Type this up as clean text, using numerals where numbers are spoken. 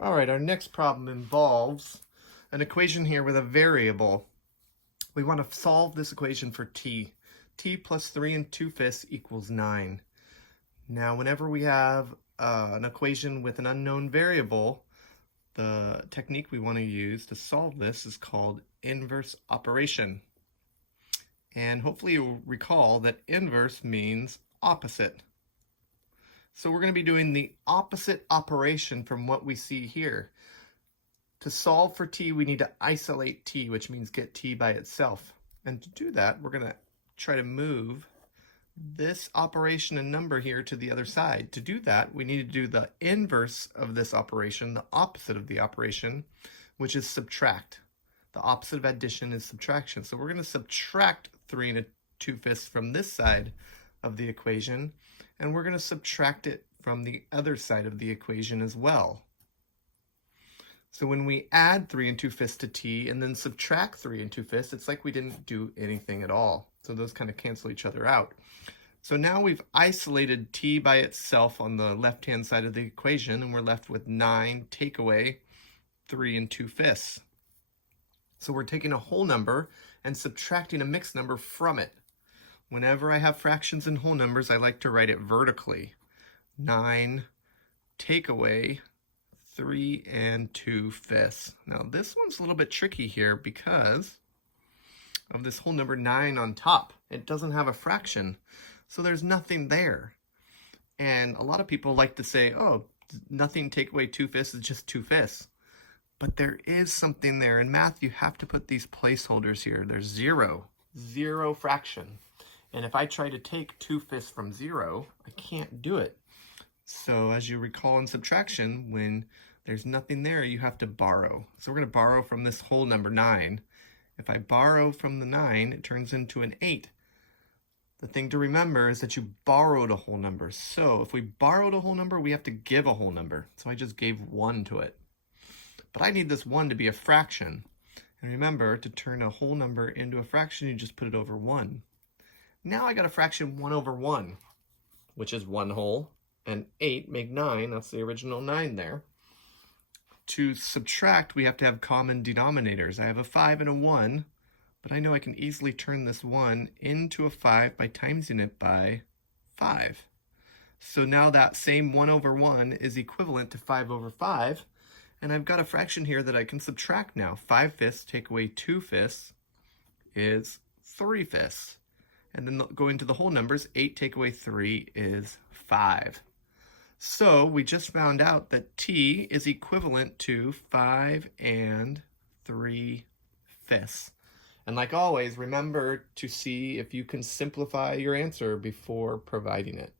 All right, our next problem involves an equation here with a variable. We want to solve this equation for t. T plus 3 2/5 equals 9. Now, whenever we have an equation with an unknown variable, the technique we want to use to solve this is called inverse operation. And hopefully you'll recall that inverse means opposite. So we're going to be doing the opposite operation from what we see here. To solve for t, we need to isolate t, which means get t by itself. And to do that, we're going to try to move this operation and number here to the other side. To do that, we need to do the inverse of this operation, the opposite of the operation, which is subtract. The opposite of addition is subtraction. So we're going to subtract 3 2/5 from this side of the equation, and we're going to subtract it from the other side of the equation as well. So when we add 3 2/5 to t and then subtract 3 2/5, it's like we didn't do anything at all. So those kind of cancel each other out. So now we've isolated t by itself on the left-hand side of the equation, and we're left with 9 take away 3 2/5. So we're taking a whole number and subtracting a mixed number from it. Whenever I have fractions and whole numbers, I like to write it vertically. 9 take away 3 2/5. Now this one's a little bit tricky here because of this whole number 9 on top. It doesn't have a fraction, so there's nothing there. And a lot of people like to say, oh, nothing take away 2/5 is just 2/5. But there is something there. In math, you have to put these placeholders here. There's zero fraction. And if I try to take 2/5 from 0, I can't do it. So as you recall in subtraction, when there's nothing there, you have to borrow. So we're going to borrow from this whole number 9. If I borrow from the 9, it turns into an 8. The thing to remember is that you borrowed a whole number. So if we borrowed a whole number, we have to give a whole number. So I just gave 1 to it. But I need this 1 to be a fraction. And remember, to turn a whole number into a fraction, you just put it over 1. Now I got a fraction 1 over 1, which is 1 whole, and 8 make 9. That's the original 9 there. To subtract, we have to have common denominators. I have a 5 and a 1, but I know I can easily turn this 1 into a 5 by timesing it by 5. So now that same 1 over 1 is equivalent to 5 over 5, and I've got a fraction here that I can subtract now. 5/5 take away 2/5 is 3/5. And then going to the whole numbers, 8 take away 3 is 5. So we just found out that t is equivalent to 5 3/5. And like always, remember to see if you can simplify your answer before providing it.